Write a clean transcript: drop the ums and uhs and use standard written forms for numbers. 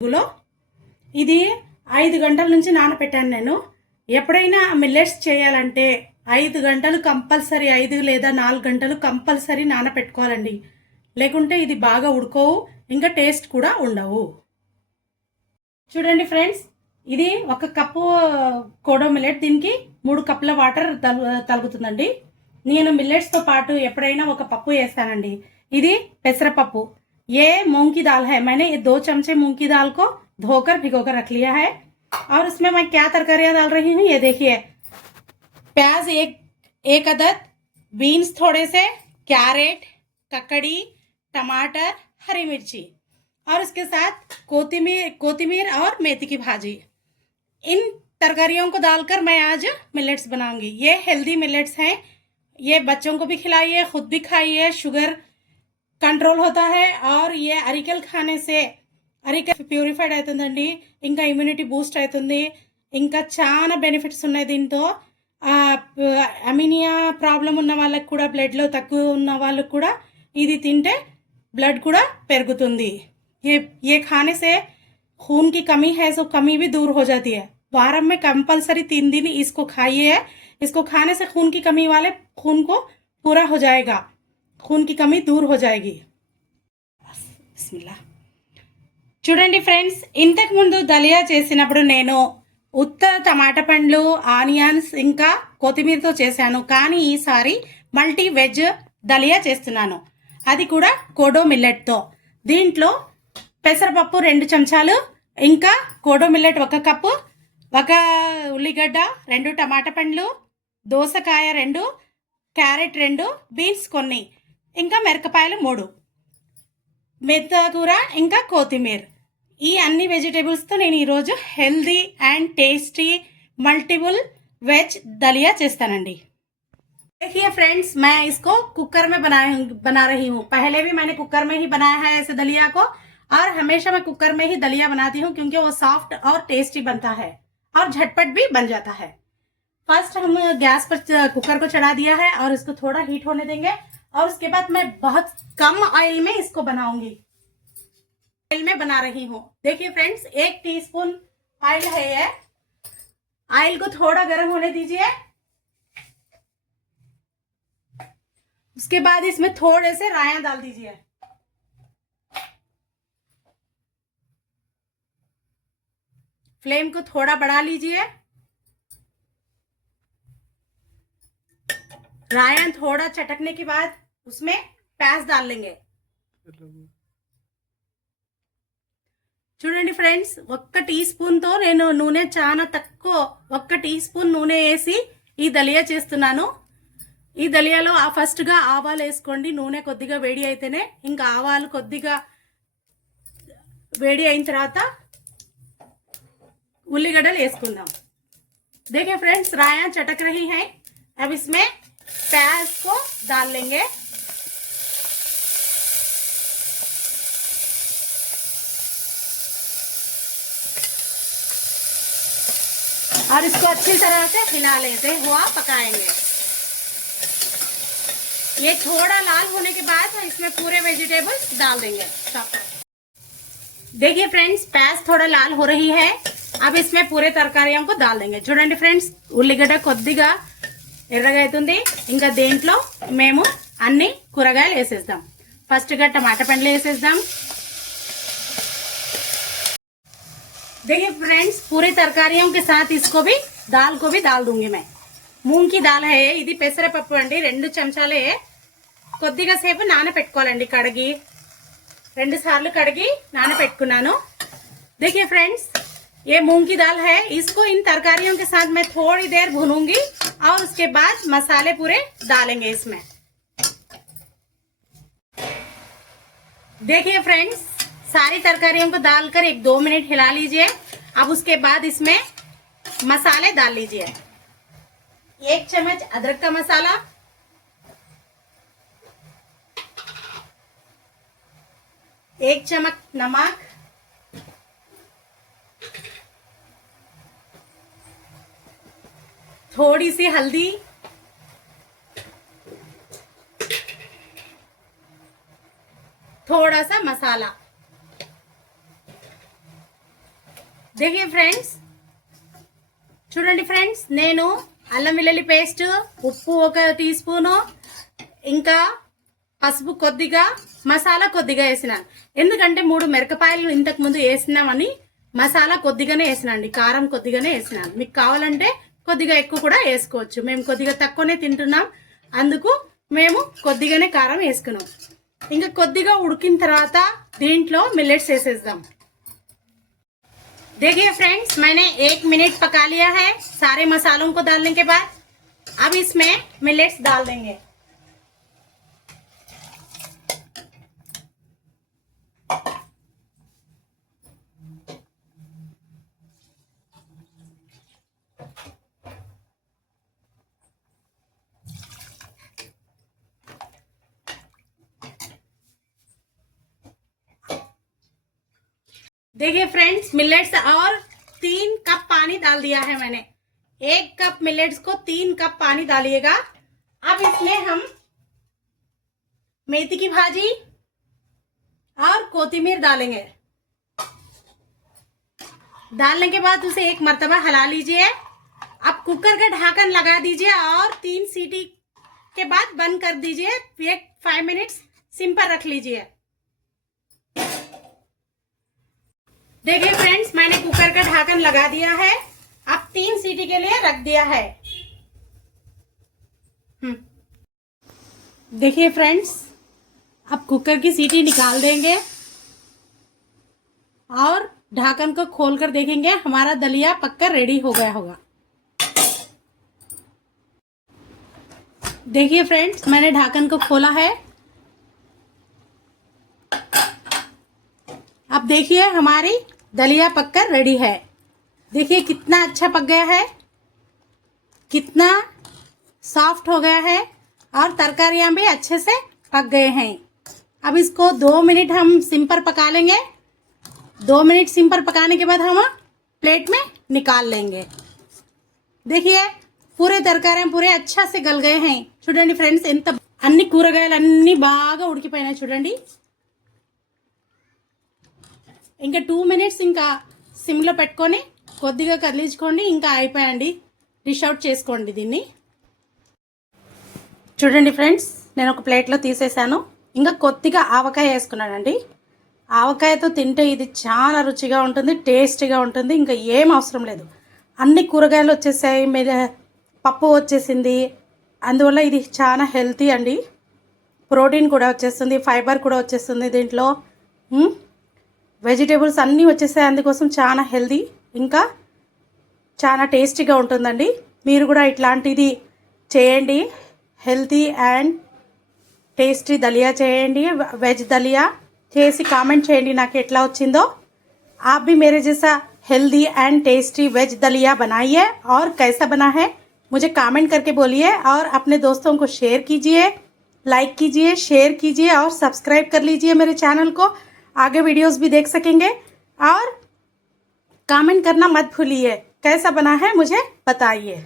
లో ఇది 5 గంటల నుంచి నానబెట్టాను నేను. ఎప్పుడైనా మిల్లెట్స్ చేయాలంటే 5 గంటలు కంపల్సరీ, 5 లేదా 4 గంటలు కంపల్సరీ నానబెట్టుకోవాలండి. లేకుంటే ఇది బాగా ఉడకవు, ఇంకా టేస్ట్ కూడా ఉండవు. చూడండి ఫ్రెండ్స్, ఇది 1 కప్పు కోడో మిల్లెట్, దీనికి 3 కప్పుల వాటర్ తలుగుతుందండి. నేను మిల్లెట్స్తో పాటు ఎప్పుడైనా ఒక పప్పు వేస్తానండి. ఇది పెసరపప్పు. ये मूंग की दाल है। मैंने ये 2 चमचे मूंग की दाल को धोकर भिगोकर रख लिया है। और उसमें मैं क्या तरकारियां डाल रही हूँ ये देखिए। प्याज एक अदद, बीन्स थोड़े से, कैरेट, ककड़ी, टमाटर, हरी मिर्ची और उसके साथ कोतिमीर और मेथी की भाजी। इन तरकारियों को डालकर मैं आज मिलेट्स बनाऊंगी। ये हेल्दी मिलेट्स हैं, ये बच्चों को भी खिलाइए, खुद भी खाइए। शुगर కంట్రోల్ होता है और ये అరికెల్ खाने से అరికెల్ ప్యూరిఫైడ్ అవుతుందండి, ఇంకా ఇమ్యూనిటీ బూస్ట్ అవుతుంది, ఇంకా చాలా బెనిఫిట్స్ ఉన్నాయి దీంతో. అమీనియా ప్రాబ్లం ఉన్న వాళ్ళకి కూడా, బ్లడ్లో తక్కువ ఉన్న వాళ్ళకి కూడా ఇది తింటే ब्लड కూడా పెరుగుతుంది. ये खाने से खून की कमी है सो कमी भी दूर हो जाती है। वारम में कंपल्सरी 3 दिन इसको खाइए। इसको खाने से खून की कमी वाले खून को पूरा हो जाएगा, खून की कमी दूर हो जाएगी। बिस्मिल्लाह। చూడండి ఫ్రెండ్స్, ఇంతకు ముందు దలియా చేసినప్పుడు నేను ఉత్త టమాటా పండ్లు, ఆనియన్స్ ఇంకా కొత్తిమీరతో చేశాను. కానీ ఈసారి మల్టీ వెజ్ దలియా చేస్తున్నాను, అది కూడా కోడో మిల్లెట్తో. దీంట్లో పెసరపప్పు 2 చెంచాలు, ఇంకా కోడో మిల్లెట్ 1 కప్పు, 1 ఉల్లిగడ్డ, 2 టమాటా పండ్లు, దోసకాయ 2, క్యారెట్ 2, బీన్స్ కొన్ని, ఇంకా మిరపకాయలు 3, మెంతాకూర ఇంకా కొత్తిమీర. ఈ అన్ని వెజిటేబుల్స్తో నేను ఈరోజు హెల్దీ అండ్ టేస్టీ మల్टीपल वेज दलिया చేస్తానండి. देखिए फ्रेंड्स, मैं इसको कुकर में बना रही हूँ। पहले भी मैंने कुकर में ही बनाया है ऐसे दलिया को, और हमेशा मैं कुकर में ही दलिया बनाती हूँ क्योंकि वो सॉफ्ट और टेस्टी बनता है और झटपट भी बन जाता है। फर्स्ट हम गैस पर कुकर को चढ़ा दिया है और इसको थोड़ा हीट होने देंगे, और उसके बाद मैं बहुत कम ऑयल में इसको बनाऊंगी। ऑयल में बना रही हूँ। देखिए फ्रेंड्स, 1 टीस्पून ऑयल है ये। ऑयल को थोड़ा गर्म होने दीजिए। उसके बाद इसमें थोड़े से राया डाल दीजिए। फ्लेम को थोड़ा बढ़ा लीजिए। रायन थोड़ा चटकने के बाद उसमें प्याज डाल लेंगे। చూడండి ఫ్రెండ్స్, 1 టీ స్పూన్తో నేను నూనె చాలా తక్కువ, 1 టీ స్పూన్ నూనె వేసి ఈ దలియా చేస్తున్నాను. ఈ దలియాలో ఫస్ట్గా ఆవాలు వేసుకోండి. నూనె కొద్దిగా వేడి అయితేనే, ఇంకా ఆవాలు కొద్దిగా వేడి అయిన తర్వాత ఉల్లిగడ్డలు వేసుకుందాం. देखिए फ्रेंड्स, राया चटक रही है। अब इसमें प्याज को डाल लेंगे। और इसको अच्छी तरह से हिला लेते हुआ पकाएंगे। ये थोड़ा लाल होने के बाद इसमें पूरे वेजिटेबल्स डाल देंगे। देखिए फ्रेंड्स, प्याज थोड़ा लाल हो रही है। अब इसमें पूरे तरकारियों को डाल देंगे। చూడండి ఫ్రెండ్స్, ఉల్లిగడ్డ కొద్దిగా ఎర్రగా అవుతుంది. ఇంకా దేంట్లో మేము అన్ని కూరగాయలు వేసేద్దాం. ఫస్ట్గా టమాటా పండ్లు వేసేద్దాం. देखिए फ्रेंड्स, पूरी तरकारियों के साथ इसको भी, दाल को भी डाल दूंगी मैं। मूंग की दाल है ఇది, పెసరపప్పు అండి, 2 చెంచాలే. కొద్దిగా సేపు నానబెట్టుకోవాలండి, కడిగి 2 సార్లు కడిగి నానబెట్టుకున్నాను. देखिए फ्रेंड्स, ये मूंग की दाल है, इसको इन तरकारियों के साथ मैं थोड़ी देर भूनूंगी और उसके बाद मसाले पूरे डालेंगे इसमें। देखिए फ्रेंड्स, सारी तरकारियों को डालकर 1-2 मिनट हिला लीजिए। अब उसके बाद इसमें मसाले डाल लीजिए। 1 चम्मच अदरक का मसाला, 1 चम्मच नमक, थोड़ी सी हल्दी, थोड़ा सा मसाला, देखिए फ्रेंड्स, చూడండి ఫ్రెండ్స్, నేను అల్లం వెల్లుల్లి పేస్ట్, ఉప్పు 1 టీ స్పూను, ఇంకా పసుపు కొద్దిగా, మసాలా కొద్దిగా వేసినాను. ఎందుకంటే 3 మిరపకాయలు ఇంతకు ముందు వేసినామని మసాలా కొద్దిగానే వేసినండి, కారం కొద్దిగానే వేసినాను. మీకు కావాలంటే కొద్దిగా ఎక్కువ కూడా వేసుకోవచ్చు. మేము కొద్దిగా తక్కువనే తింటున్నాం, అందుకు మేము కొద్దిగానే కారం వేసుకున్నాం. ఇంకా కొద్దిగా ఉడికిన తర్వాత దీంట్లో మిల్లెట్స్ వేసేద్దాం. देखिए फ्रेंड्स, मैंने 1 मिनट पका लिया है सारे मसालों को डालने के बाद. अब इसमें मिलेट्स डाल देंगे. देखिए फ्रेंड्स, मिलेट्स और 3 कप पानी डाल दिया है मैंने. 1 कप मिलेट्स को 3 कप पानी डालिएगा. अब इसमें हम मेथी की भाजी और कोथिमीर डालेंगे. डालने के बाद उसे एक मर्तबा हिला लीजिए. अब कुकर का ढक्कन लगा दीजिए और 3 सीटी के बाद बंद कर दीजिए. 5 मिनट्स सिम पर रख लीजिए. देखिए फ्रेंड्स, मैंने कुकर का ढक्कन लगा दिया है. अब 3 सीटी के लिए रख दिया है. देखिए फ्रेंड्स, अब कुकर की सीटी निकाल देंगे और ढक्कन को खोलकर देखेंगे. हमारा दलिया पककर रेडी हो गया होगा. देखिए फ्रेंड्स, मैंने ढक्कन को खोला है. अब देखिए हमारी दलिया पककर रेडी है. देखिए कितना अच्छा पक गया है, कितना सॉफ्ट हो गया है और तरकारियां भी अच्छे से पक गए हैं. अब इसको 2 मिनट हम सिम पर पका लेंगे. 2 मिनट सिम पर पकाने के बाद हम प्लेट में निकाल लेंगे. देखिए पूरे तरकारियां पूरे अच्छा से गल गए हैं. చూడండి ఫ్రెండ్స్, ఎంత అన్ని కూరగాయలు అన్ని బాగా ఉడికిపోయినాయి చూడండి. ఇంకా 2 మినిట్స్ ఇంకా సిమ్లో పెట్టుకొని కొద్దిగా కదిలించుకోండి. ఇంకా అయిపోయండి, డిష్ అవుట్ చేసుకోండి దీన్ని. చూడండి ఫ్రెండ్స్, నేను ఒక ప్లేట్లో తీసేసాను. ఇంకా కొద్దిగా ఆవకాయ వేసుకున్నానండి. ఆవకాయతో తింటే ఇది చాలా రుచిగా ఉంటుంది, టేస్టీగా ఉంటుంది. ఇంకా ఏం అవసరం లేదు, అన్ని కూరగాయలు వచ్చేసాయి, పప్పు వచ్చేసింది. అందువల్ల ఇది చాలా హెల్తీ అండి. ప్రోటీన్ కూడా వచ్చేస్తుంది, ఫైబర్ కూడా వచ్చేస్తుంది దీంట్లో. వెజిటేబుల్స్ అన్నీ వచ్చేసాయి, అందుకోసం చాలా హెల్తీ, ఇంకా చాలా టేస్టీగా ఉంటుందండి. మీరు కూడా ఇట్లాంటిది చేయండి. హెల్తీ అండ్ టేస్టీ దలియా చేయండి, వెజ్ దలియా చేసి కామెంట్ చేయండి నాకు ఎట్లా వచ్చిందో. आप भी मेरे जैसा हेल्दी एंड टेस्टी वेज दलिया बनाइए और कैसा बना है मुझे कमेंट करके बोलिए. और अपने दोस्तों को शेयर कीजिए, लाइक कीजिए, शेयर कीजिए और सब्सक्राइब कर लीजिए मेरे चैनल को. आगे वीडियोस भी देख सकेंगे. और कमेंट करना मत भूलिए, कैसा बना है मुझे बताइए.